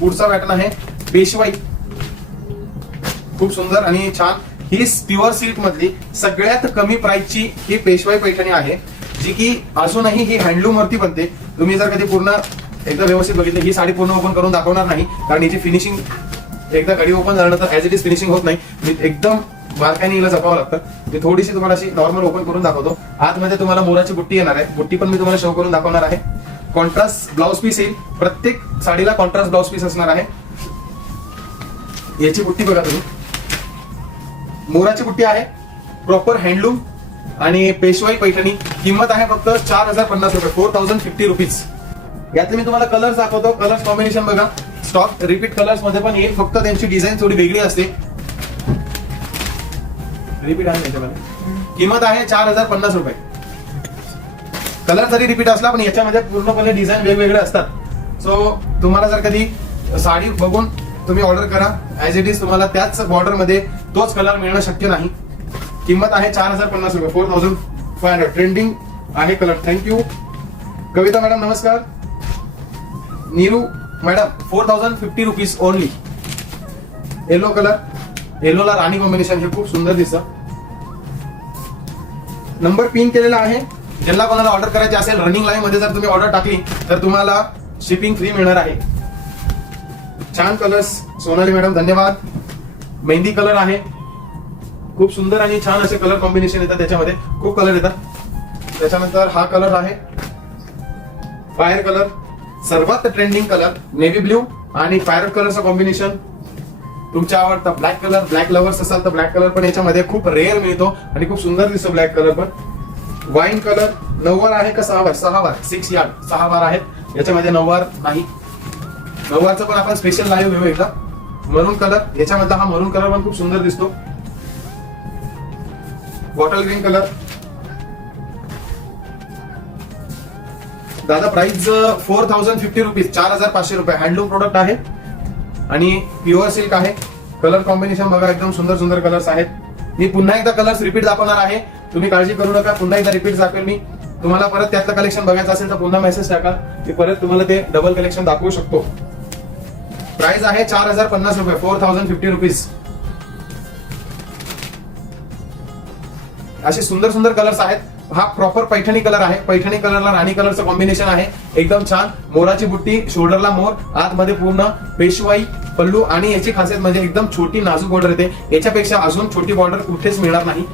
पुढचा पॅटर्न आहे पेशवाई, खूप सुंदर आणि छान. ही प्युअर सिल्क मधली सगळ्यात कमी प्राइसची ही पेशवाई पैठणी आहे, जी की अजूनही ही हँडलूम वरती बनते. तुम्ही जर कधी पूर्ण एकदा व्यवस्थित बघितलं, ही साडी पूर्ण ओपन करून दाखवणार नाही, कारण हिची फिनिशिंग एकदा घडी ओपन झालं तर ऍज इट इज फिनिशिंग होत नाही. एकदम बारकाईने हिला जपावं लागतं. मी थोडीशी तुम्हाला अशी नॉर्मल ओपन करून दाखवतो. आतमध्ये तुम्हाला मोराची बुट्टी येणार आहे, बुट्टी पण मी तुम्हाला शो करून दाखवणार आहे. कॉन्ट्रास्ट ब्लाउज पीस येईल, प्रत्येक साडीला कॉन्ट्रास्ट ब्लाउज पीस असणार आहे. याची बुट्टी बघा तुम्ही, मोराची बुट्टी आहे, प्रॉपर हँडलूम आणि पेशवाई पैठणी. किंमत आहे फक्त 4050 रुपये, 4050 रुपीज. यातले मी तुम्हाला कलर्स दाखवतो. कलर्स कॉम्बिनेशन बघा, स्टॉक रिपीट कलर्स मध्ये पण येईल, फक्त त्यांची डिझाईन थोडी वेगळी असते. रिपीट आहे याच्यामध्ये, किंमत आहे 4050 रुपये. कलर जरी रिपीट असला पण याच्यामध्ये पूर्णपणे डिझाईन वेगवेगळे असतात. सो तुम्हाला जर कधी साडी बघून तुम्ही ऑर्डर करा, ऍज इट इज तुम्हाला त्याच बॉर्डर मध्ये तोच कलर मिळणं शक्य नाही. किंमत आहे 4050 रुपये, 4500. ट्रेंडिंग आहे कलर. थँक्यू. कविता मॅडम नमस्कार. Neeru madam 4050 rupees only. Yellow colour, येलोला राणी कॉम्बिनेशन, हे खूप सुंदर दिसतं. नंबर पिन केलेला आहे. ज्यांना कोणाला ऑर्डर करायची असेल, रनिंग लाईन मध्ये जर तुम्ही ऑर्डर टाकली तर तुम्हाला शिपिंग फ्री मिळणार आहे. छान कलर्स सोनाली मॅडम, धन्यवाद. मेहंदी कलर आहे, खूप सुंदर आणि छान असे कलर कॉम्बिनेशन येतात. त्याच्यामध्ये खूप कलर येतात. त्याच्यानंतर हा कलर आहे फायर कलर, सर्वात ट्रेंडिंग कलर. नेव्ही ब्ल्यू आणि पॅरट कलरचं कॉम्बिनेशन. तुमच्या आवडता ब्लॅक कलर, ब्लॅक लवर्स असाल तर ब्लॅक कलर पण याच्यामध्ये खूप रेअर मिळतो आणि खूप सुंदर दिसतो ब्लॅक कलर पण. वाईन कलर, 9 वार आहे का 6 वार? 6 वार, 6 यार्ड, 6 वार आहेत याच्यामध्ये, 9 वार नाही. 9 वारचं पण आपण स्पेशल लाईव्ह घेऊ एकदा. मरून कलर, याच्यामधला हा मरून कलर पण खूप सुंदर दिसतो. Bottle green colour. दादा प्राइस 4050 रुपीज, 4500 रुपये. हँडलूम प्रोडक्ट आहे आणि प्युअर सिल्क आहे. कलर कॉम्बिनेशन बघा, एकदम सुंदर सुंदर कलर्स आहेत. मी पुन्हा एकदा कलर्स रिपीट दाखवणार आहे, तुम्ही काळजी करू नका. पुन्हा एकदा रिपीट दाखवेल मी. तुम्हाला परत त्यातलं कलेक्शन बघायचं असेल तर पुन्हा मेसेज टाका, मी परत तुम्हाला ते डबल कलेक्शन दाखवू शकतो. प्राइस आहे 4050 रुपये, 4050 रुपीज. असे सुंदर सुंदर कलर्स आहेत. हा प्रॉपर पैठणी कलर आहे. पैठणी कलरला राणी कलरचं कॉम्बिनेशन आहे, एकदम छान. मोराची बुट्टी, शोल्डरला मोर, आतमध्ये पूर्ण पेशवाई पल्लू आणि याची खासियत म्हणजे एकदम छोटी नाजूक बॉर्डर येते. याच्यापेक्षा अजून छोटी बॉर्डर कुठेच मिळणार नाही.